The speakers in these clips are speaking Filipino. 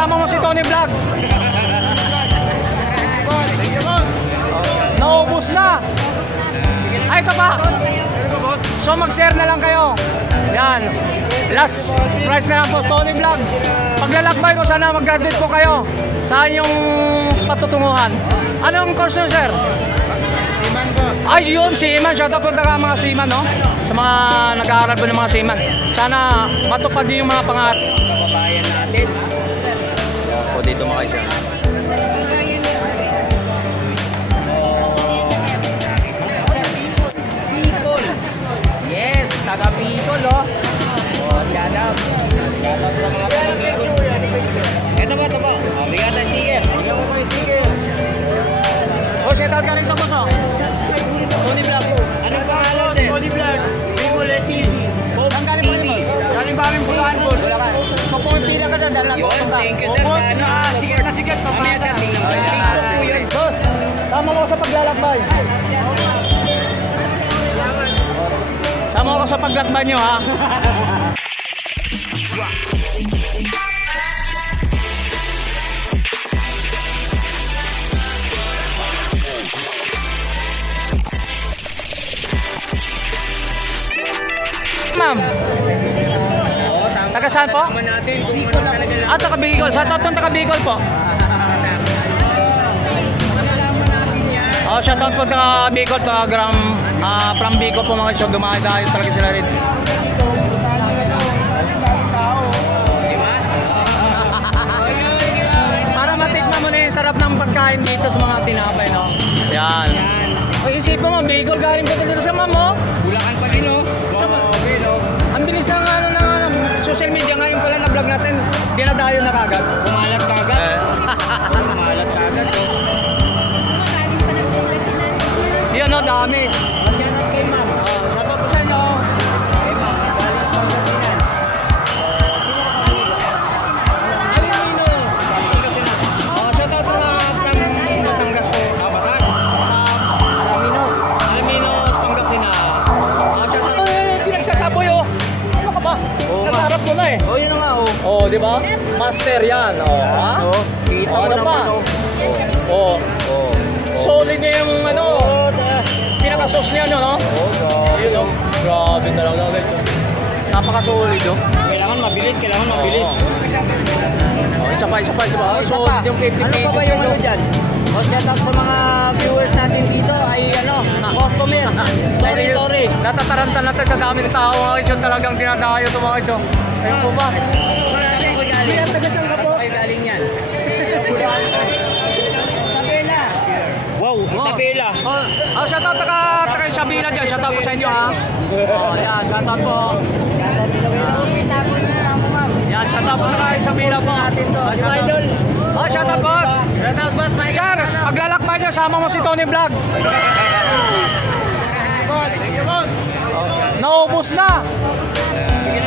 kasama mo si Tony Vlog. Naubos na. Ay, ito pa. So mag-share na lang kayo. Yan. Last price na lang po, Tony Vlog. Paglalakbay ko, sana mag-graduate po kayo. Saan yung patutunguhan? Anong course nyo, sir? Seaman po. Ay, yun, seaman. Shout out po na mga seaman, no? Sa mga nag-aaral po ng mga seaman. Sana matupad din yung mga pangarap. Kababayan natin. O, dito mga kayo. Yes, taga-Bicol, oh. Oh, shout out. Shout out sa mga taga-Bicol. Ito ba? Oh, bigyan tayo sticker. Bigyan mo yung sticker. O, shout out ka rin ito, boss, oh. Tony Vlog. Anong pangalan, sir? Tony Vlog. Bicol STV. Saan galing pa rin, boss? Galing ba aming Bulacan, boss? So, pumipila ka dyan, dahil lang Yun, thank you, sir. Boss, Sikat na sikat. Mamaya, sir. Tingnan mo. Facebook po yun. boss, tama mo sa paglalakbay. Sama ako sa paglakbay nyo, ha? Ma'am, taga saan po? Taga Bicol. Sa taon taga Bicol po. Oh, shoutout po taga Bicol, from Bicol po mga show, dumayo talaga sila rin. Para matikman mo na yung sarap ng pagkain dito sa mga tinapay, no? Yan. Isipin mo, Bicol, galing po dito sa mamo. Bulacan pa rin, oh. Okay, no? Ang bilis ng social media ngayon pala na vlog natin, dinadayo na kagad. Kumalat kagad. Kumalat kagad, oh. Yan, no, dami. Shout out kay ma'am. Shout out po sa inyo. Kay ma'am. Shout out from Batangas po. Batangas. Sa Alaminos, Pangasinan. Shout out. Pinagsasaboy, oh. Ano ka ba? Nasa harap ko na eh. Oh, yun nga, oh. Oh, di ba? Master yan, oh. Ha? Oh, kita mo Ano naman, pa? oh. Oh. Oh. Solid niya yung ano. Pinaka-sauce niya, no? Oh, Yun, oh. Grabe talaga, guys. Napaka-solid, oh. Kailangan mabilis, Oh, isa pa. Oh, isa So, pa. yung 50 Ano pa ba yung ano dyan? Oh, shout out sa mga viewers natin dito ay ano, customer. Sorry. Natataranta natin sa daming tao, mga guys. Yung talagang dinadayo ito, mga guys. Ayun po ba? Saan ko galing? Kuya, taga-saan ka po? Kayo galing yan. Isabela. Wow, Isabela. Oh, shout out taga Isabela dyan. Shout out po sa inyo, ha? Oh, yan. Shout out po. Yan, shout out po taga Isabela po. Oh, shout out, boss. Shout out, boss. Sir, paglalakbay nyo, sama mo si Tony Vlog. Naubos na.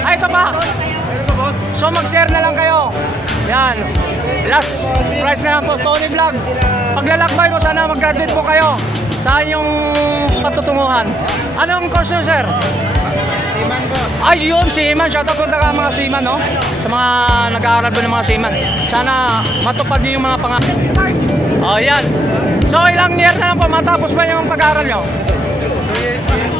Ay, ito pa. So mag-share na lang kayo. Yan. Last price na lang po, Tony Vlog. Paglalakbay mo, sana mag-graduate po kayo. Saan yung patutunguhan? Anong course nyo, sir? Seaman po. Ay, yun, seaman. Shout out po na mga seaman, no? Sa mga nag-aaral po ng mga seaman. Sana matupad din yung mga pangarap. Oh, yan. So, ilang year na lang po matapos ba yung pag-aaral nyo?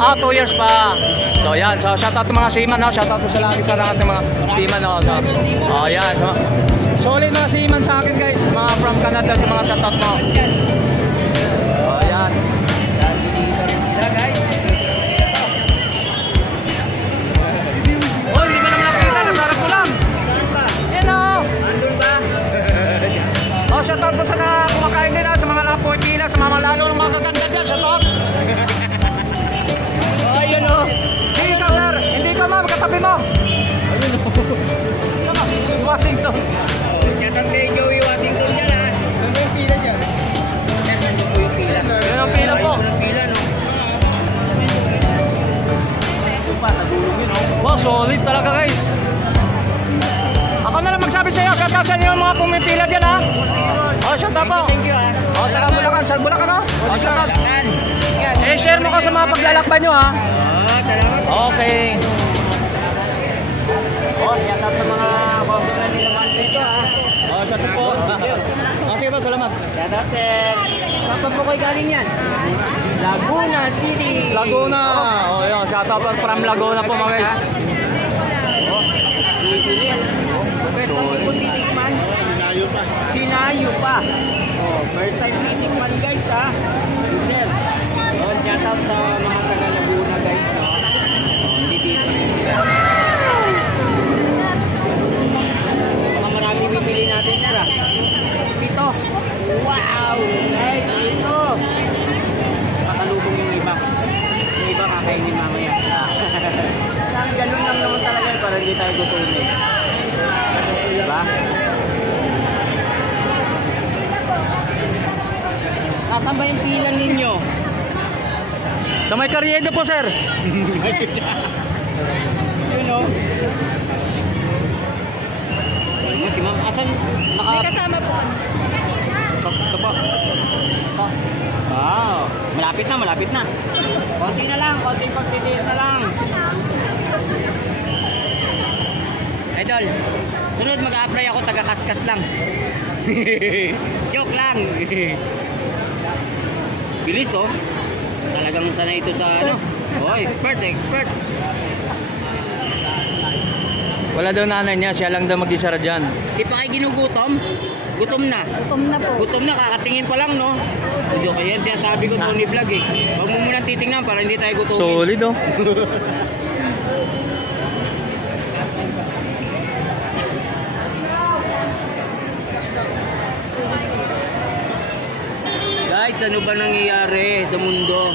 2 years pa. So, yan. So, shout out to mga seaman, no? Shout out po sa lahat ng mga seaman, no? So, oh, yan. So, solid mga seaman sa akin, guys. Mga from Canada sa mga shout out mo. Oh, yan. Oh, hindi ba naman nakita? Nasarap ko lang. Yan, no? Andun ba? Oh, shout out po sa mga kumakain din, sa mga napuitila, sa mga lalo ng mga kaganda dyan. Shout out. Oh, yun, oh. Hindi ka, sir. Hindi ka, ma'am. Katabi mo. Ayun, oh. Washington. Shout out kay Joey Washington dyan, ha? Ano yung pila dyan? Ano po yung pila? Yun ang pila po. Ano yung pila, no? Ito pa, nagulong yun, oh. Wow, solid talaga, guys. Ako na lang magsabi sa iyo. Shout out sa inyo yung mga pumipila dyan, ha? Oh, shout out po. Thank you, ha? Oh, taga Bulacan. Sa Bulacan, no? Oh, shout out. Bulacan. Share mo ka sa mga paglalakbay nyo, ha? Salamat. Okay. Oh, shout out sa mga customer nila dito, ha? Oh, salamat. Shout out, sir. Kapag po kayo galing yan? Laguna City. Laguna. Oh, yun. Shout out from Laguna po mga guys. First time ko titikman. Dinayo pa. Oh, first time titikman guys ha. Sir. Oh, shout out sa mga taga Laguna guys. No? Oh, hindi dito. Baka marami bibili natin sir ha. Dito. Wow! Guys, dito. Pakalubong yung iba. Yung iba kakainin mamaya. Ganun lang naman talaga para hindi tayo gutumin. Diba? Nasaan ba yung pila ninyo? Sa may Carriedo po, sir. Yun o. Ayun si ma'am. Asan? May kasama po kami. Ito po. Wow. Malapit na, malapit na. Konti na lang, konti pagtitiis na lang. Idol, sunod mag-a-apply ako, taga-kaskas lang. Joke lang. Bilis oh. Talagang sanay ito sa ano. Oh, expert. Wala daw nanay niya, siya lang daw mag-isara dyan. Di pa kayo ginugutom? Gutom na. Gutom na po. Gutom na, kakatingin pa lang, no? Joke, yan siya sabi ko Tony Vlog eh. Huwag mo muna titingnan para hindi tayo gutumin. Solid oh. Guys, ano ba nangyayari sa mundo?